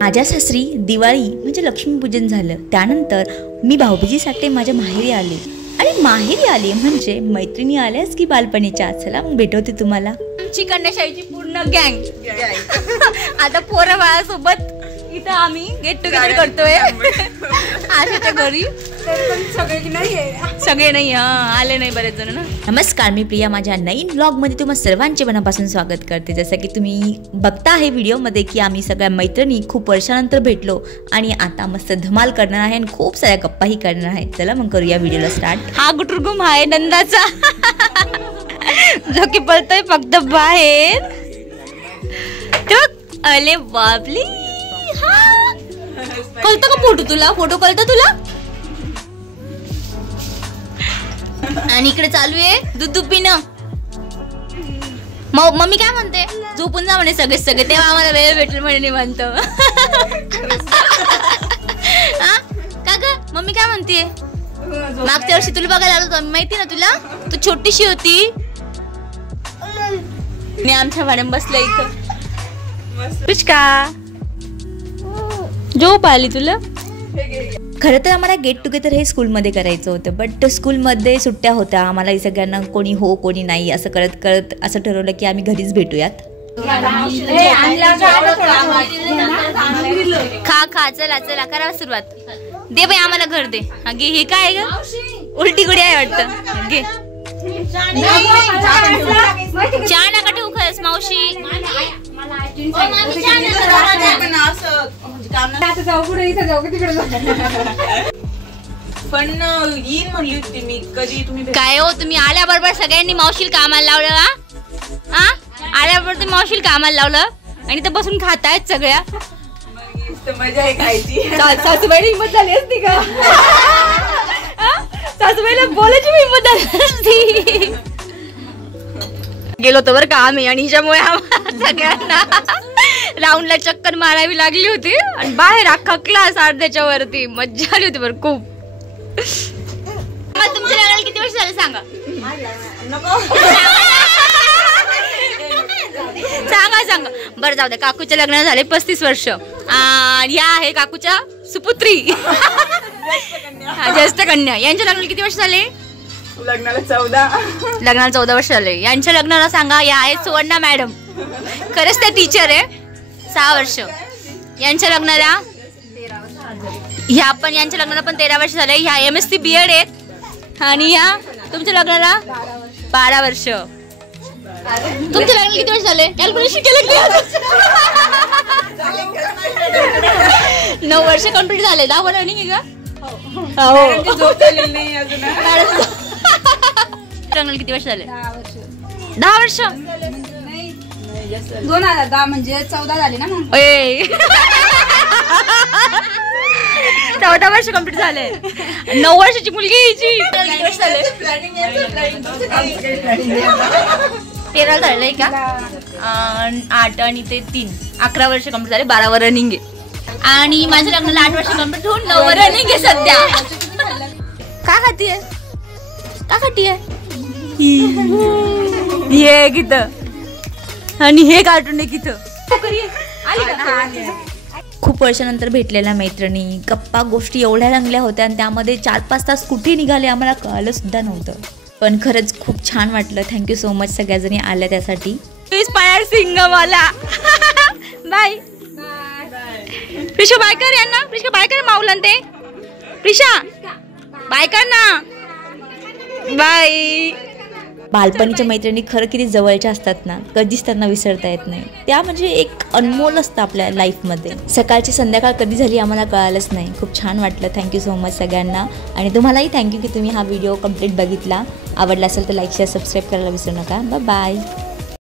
माझ्या सासरी दिवाळी म्हणजे लक्ष्मीपूजन झालं. त्यानंतर मी भाऊबीजेसाठी माझ्या माहेरी आले आणि माहेरी आले म्हणजे मैत्रिणी आल्यास की बालपणीच्या. चला मग भेटवते तुम्हाला. आमची कन्याशाळेची पूर्ण गँग आता पोरं बाळासोबत इथं आम्ही गेट टुगेदर करतोय आशाच्या घरी. सगळे नाही आले नाही बरेच जण ना. नमस्कार, मी प्रिया माझ्या नवीन ब्लॉगमध्ये तुम्हा सर्वांचे मनापासून स्वागत करते. जसं की तुम्ही बघता आहे व्हिडिओमध्ये की आम्ही सगळ्या मैत्रिणी खूप वर्षानंतर भेटलो आणि आता मस्त धमाल करणार आहे आणि खूप साऱ्या गप्पाही करणार आहेत. चला मग करूया व्हिडिओला स्टार्ट. हा गुटुरगुम आहे नंदाचा जो की पळतोय फक्त बाहेर. अरे बापली, कळतं का फोटो तुला? फोटो कळतं तुला? आणि इकडे चालू आहे दूध पिणं. मम्मी काय म्हणते? झोपून जा म्हणे सगळे तेव्हा आम्हाला वेळ भेटेल म्हणे निवांत. का ग मम्मी काय म्हणते? मागच्या वर्षी तुला बघायला आलो होतो माहिती ना तुला? तू छोटीशी होती आणि आमच्या मॅडम बसल्या इथं. पिचका झोप आली तुला? खरं तर आम्हाला गेट टुगेदर हे स्कूलमध्ये करायचं होतं, बट स्कूलमध्ये सुट्ट्या होत्या. आम्हाला सगळ्यांना कोणी हो कोणी नाही असं करत करत असं ठरवलं की आम्ही घरीच भेटूयात. खा चला करा सुरुवात. दे बाई आम्हाला घर दे. घे. हे काय ग? उलटी गुडी आहे वाटतं. घे. चहा नका ठेवू खरंच मावशी. पण येईन म्हणली होती मी. कधी तुम्ही काय हो, तुम्ही आल्याबरोबर सगळ्यांनी मावशीला कामाला लावलं हा? आल्याबरोबर तुम्ही मावशीला कामाला लावलं आणि तर बसून खातायत सगळ्या. मजा आहे खायची. सासूबाईला हिंमत झाली असती का? सासूबाईला बोलायची हिंमत झाली असती. गेलो होतो बरं का आम्ही आणि हिच्यामुळे सगळ्यांना राऊंडला चक्कर मारावी लागली होती आणि बाहेर अख्खा क्लास अर्ध्याच्या वरती. मज्जा आली होती बरं खूप. तुमच्या लग्नाला किती वर्ष झाले सांगा? सांगा बरं. जाऊ द्या. काकूच्या लग्नाला झाले 35 वर्ष आणि या आहे काकूच्या सुपुत्री ज्येष्ठ कन्या. यांच्या लग्नाला किती वर्ष झाले? लग्नाला 14 वर्ष झाले. यांच्या लग्नाला सांगा. या आहेत सुवर्णा मॅडम. खरंच त्या टीचर आहे. 6 वर्ष. यांच्या लग्नाला यांच्या लग्नाला पण 13 वर्ष झाले. ह्या MSc BEd आहेत आणि ह्या तुमच्या लग्नाला 12 वर्ष. तुमच्या लग्नाला किती वर्ष झाले? कॅल्क्युलेशन केलं? 9 वर्ष कंप्लीट झाले. 10 वर्ष रनिंग आहे का? लग्नाला किती वर्ष झाले? 10 वर्ष. 2010 म्हणजे 14 झाले ना मग. 14 वर्ष कंप्लीट झाले. 9 वर्षाची मुलगी हिची. किती वर्ष झाले? 13 झाले का? 8 आणि ते 3 11 वर्ष कंप्लीट झाले. 12 वर रनिंग आहे. आणि माझ्या लग्नाला 8 वर्ष कंप्लीट होऊन 9 वर रनिंग आहे सध्या. का खातीये? हे किती आणि हे कार्टून आहे किती. खूप वर्षानंतर भेटलेल्या मैत्रिणी, गप्पा गोष्टी एवढ्या रंगल्या होत्या आणि त्यामध्ये 4-5 तास कुठे निघाले आम्हाला कळलं सुद्धा नव्हतं. पण खरंच खूप छान वाटलं. थँक्यू सो मच सगळ्याजणी आल्या त्यासाठी. इंस्पायर सिंग मला बाय. प्रिशा बाय कर यांना. प्रिशा बाय कर माऊलन ते. प्रिशा बाय कर ना. बाय. बालपणीच्या मैत्रिणी खरं किती जवळच्या असतात ना, कधीच त्यांना विसरता येत नाही. त्या म्हणजे एक अनमोल असतं आपल्या लाईफमध्ये. सकाळची संध्याकाळ कधी झाली आम्हाला कळालंच नाही. खूप छान वाटलं. थँक्यू सो मच सगळ्यांना आणि तुम्हालाही थँक्यू की तुम्ही हा व्हिडिओ कंप्लीट बघितला. आवडला असेल तर लाईक शेअर सबस्क्राईब करायला विसरू नका. बाय.